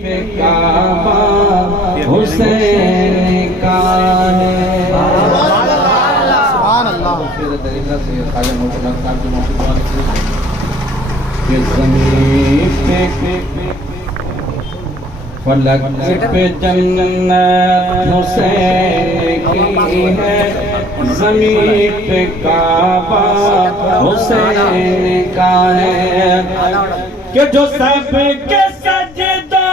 کعبہ حسین کا ہے۔ سبحان اللہ۔ یہ زمین پہ فلک پہ جنت حسین کی ہے، زمین پہ کعبہ حسین کا ہے، کہ جو سب کے سجدوں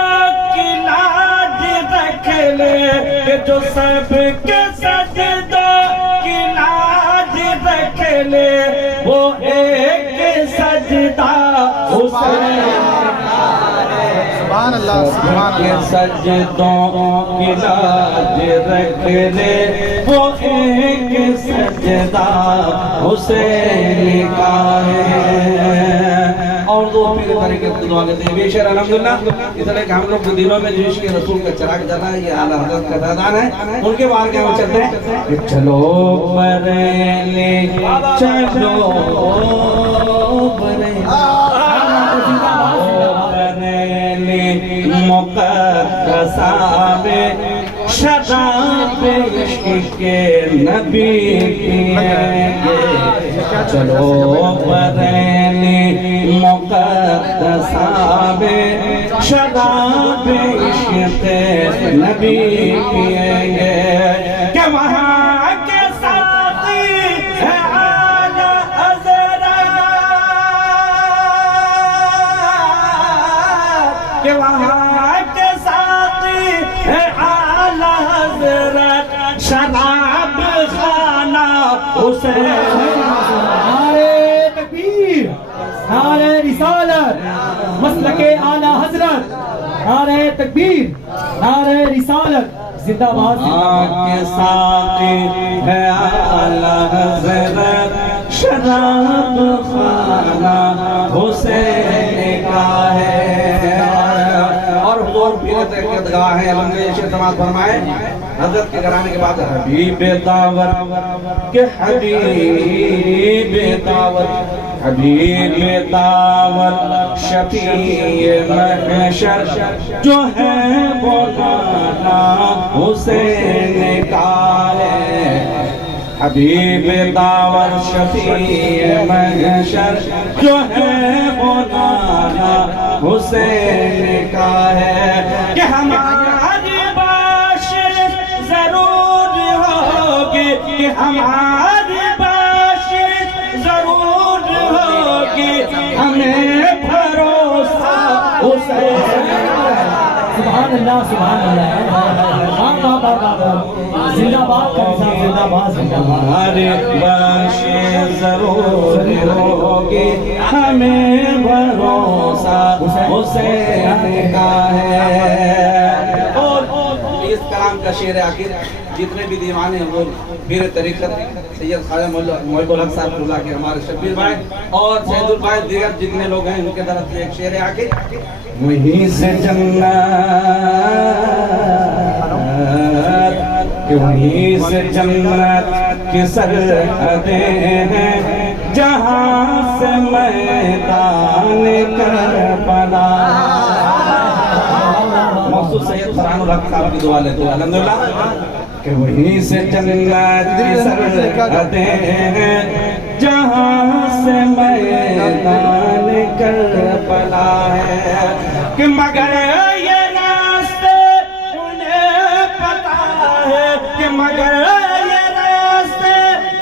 کی لاج رکھ لے، کہ جو سب کے سجدوں کی لاج رکھ لے، وہ ایک سجدہ حسین کا ہے۔ سبحان اللہ، سبحان سب کے اللہ۔ سجدوں کی لاج رکھ لے، وہ ایک سجدہ حسین کا ہے۔ اور دو پیر طریقے سے دعا لیتے ہیں۔ بے شر الحمدللہ اس طرح کہ ہم لوگ کے دلوں میں جو عشق رسول کا چراغ جلا ہے، یہ اعلیٰ حضرت کا فیضان ہے۔ ان کے بارے میں ہم چلتے ہیں کہ چلو بریلی چلو بریلی مقدسہ میں شراب عشق کے نبی پیئیں گے، چلو بریلی مقدسہ میں شراب عشق کے نبی پیئیں گے، کہ وہاں کے ساقی ہے اعلیٰ حضرت، کہ وہاں کے ساقی ہے اعلیٰ حضرت، شراب خانہ حسین۔ نعرہ تکبیر، نعرہ رسالت، مسلک اعلیٰ حضرت، نعرہ تکبیر، نعرہ رسالت، زندہ باد۔ کے ساقی ہے اعلیٰ حضرت، شراب خانہ حسین کا ہے۔ اور حضور پیر تحقیقت گواہ ہے، الحمدللہ شیخ سماعت فرمائے حضرت کے گھرانے کے بعد حبیب دعوت کہ حبیب دعوت، حبیب دعوت شفیع محشر جو ہے وہ نانا حسین کا ہے، حبیب دعوت شفیع محشر جو ہے وہ نانا حسین کا ہے، کہ ہماری باشر ضرور ہوگی، کہ ہماری باشر ضرور ہوگی، ہمیں بھروسہ حسین۔ سبحان اللہ، سبحان اللہ، زندہ باد کا نظام، زندہ باد، زندہ باد۔ ہمارے باشر ضرور ہوگی، ہمیں بھروسہ حسین کا ہے۔ اور اس کلام کا شعر آخر جتنے بھی دیوانے ہیں وہ پیر طریقت سید خواجہ محب الحق صاحب اللہ کے ہمارے شبیر بھائی اور سید البھائی دیگر جتنے لوگ ہیں ان کے طرف سے ایک شعر آخر، وہیں سے جنت، کہ وہیں سے جنت کی سرحدیں ہیں، جہاں سے میدان کربلا۔ موصوف سید فرحان الحق صاحب کی دعا لیتے ہیں الحمدللہ، کہ وہیں سے جنت کی سرحدیں ہیں، جہاں سے میدان کربلا ہے، کہ مگر یہ راستے انہیں پتا ہے، کہ مگر یہ راستے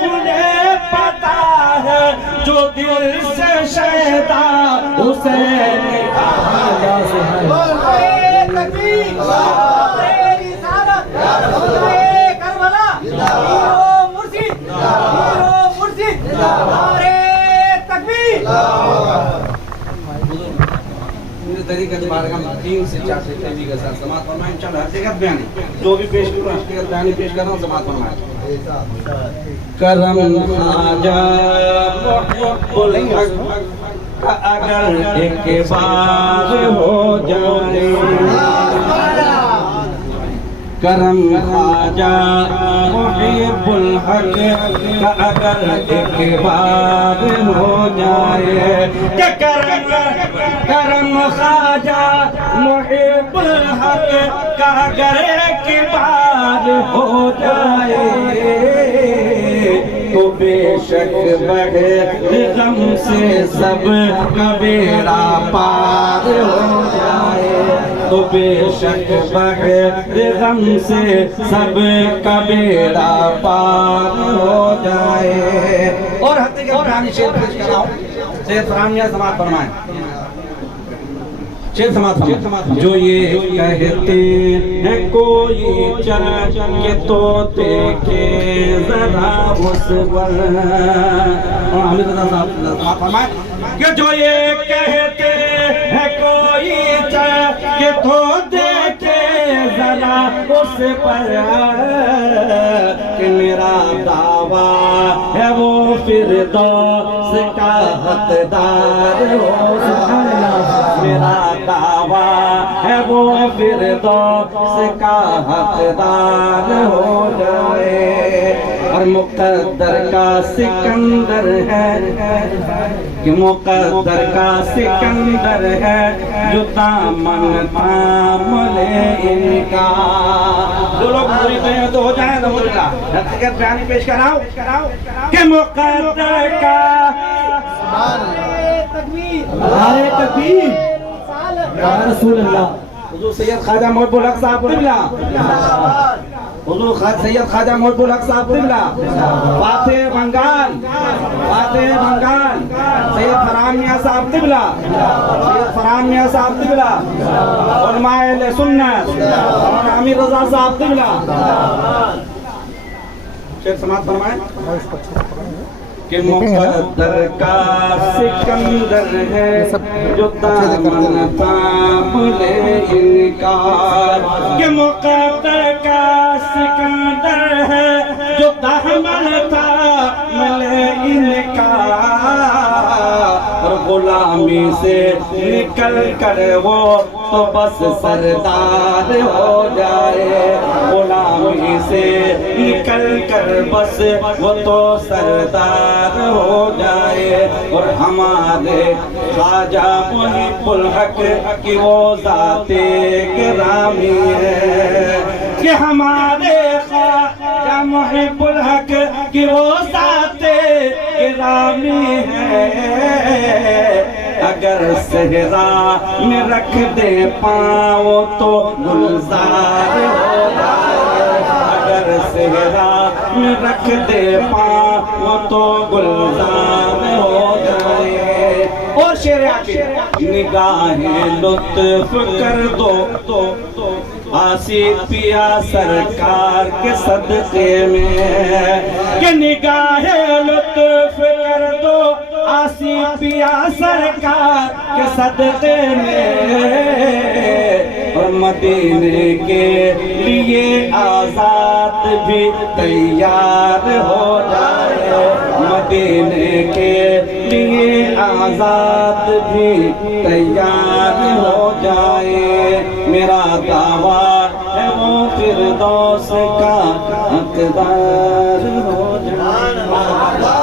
انہیں پتا ہے، جو دل سے شہدا حسین کا ہے۔ طریقہ دوبارہ ہم 3 سے 4 سے تیزی کے ساتھ سماعت فرمائیں انشاءاللہ۔ حقیقت بیانی جو بھی پیش کروں حقیقت بیانی پیش کر رہا ہوں، سماعت فرمائیں۔ کرم خواجہ محب الحق کا اگر ایک بار ہو جائے، کرم خواجہ محب الحق کا اگر ایک بار ہو جائے کہ کرم خواجہ محب الحق کا اگر ایک بار ہو جائے تو بے شک بغیر غم سے سب کا بیڑا پار ہو جائے تو بے شک بغیر غم سے سب کا بیڑا پار ہو جائے. اور حقیقت قرآنی شعر پیش کر رہا ہوں. سید فرحان سماعت فرمائیں. شعر سماعت فرمائیں. جو یہ کہتے ہیں کوئی چل کے طوطے کے ذرا اس پر حمید رضا صاحب سماعت فرمائیں کہ جو یہ کہتے ہیں کوئی چل کے طوطے کے ذرا اس پر کہ میرا دعویٰ ہے وہ فردوس کا حقدار ہو. میرا دعویٰ ہے وہ فردوس کا حقدار ہو جائے. اور مقدر کا سکندر ہے کہ مقدر کا سکندر ہے جو دامن تھام لے ان کا. جو لوگ پوری طرح تو ہو جائیں الحمدللہ. حقیقت بیانی پیش کراؤ کہ مقدر کا نعرہ تکبیر یا رسول اللہ. حضور سید خواجہ محب الحق صاحب قبلہ. حضور سید خواجہ محب الحق صاحب قبلہ. فاتح بنگال سید فرحان میاں صاحب قبلہ. سید فرحان میاں صاحب قبلہ. علماء اہل سنت امیر رضا صاحب قبلہ. شعر سماعت فرمائیں کہ مقدر کا سکندر ہے جو دامن تھام لے ان کا. کہ مقدر کا سکندر ہے جو دامن تھام لے ان کا. اور غلامی سے نکل کر وہ تو بس سردار ہو جائے. غلامی سے نکل کر بس وہ تو سردار ہو جائے. اور ہمارے خواجہ محب الحق کی وہ ذات گرامی ہے کہ ہمارے خواجہ محب الحق کی وہ ذات گرامی ہے. اگر صحرا میں رکھ دے پاؤں تو گلزار ہو جائے. اگر صحرا میں رکھ دے پاؤں تو گلزار ہو جائے. اور شعر آگے نگاہیں لطف کر دو آصف پیا سرکار کے صدقے میں. کہ نگاہیں لطف کر دو آصف پیا سرکار کے صدقے میں. اور مدینے کے لیے آزاد بھی تیار ہو جائے. مدینے کے لیے آزاد بھی تیار ہو جائے. میرا دعویٰ ہے وہ فردوس کا حقدار ہو جائے.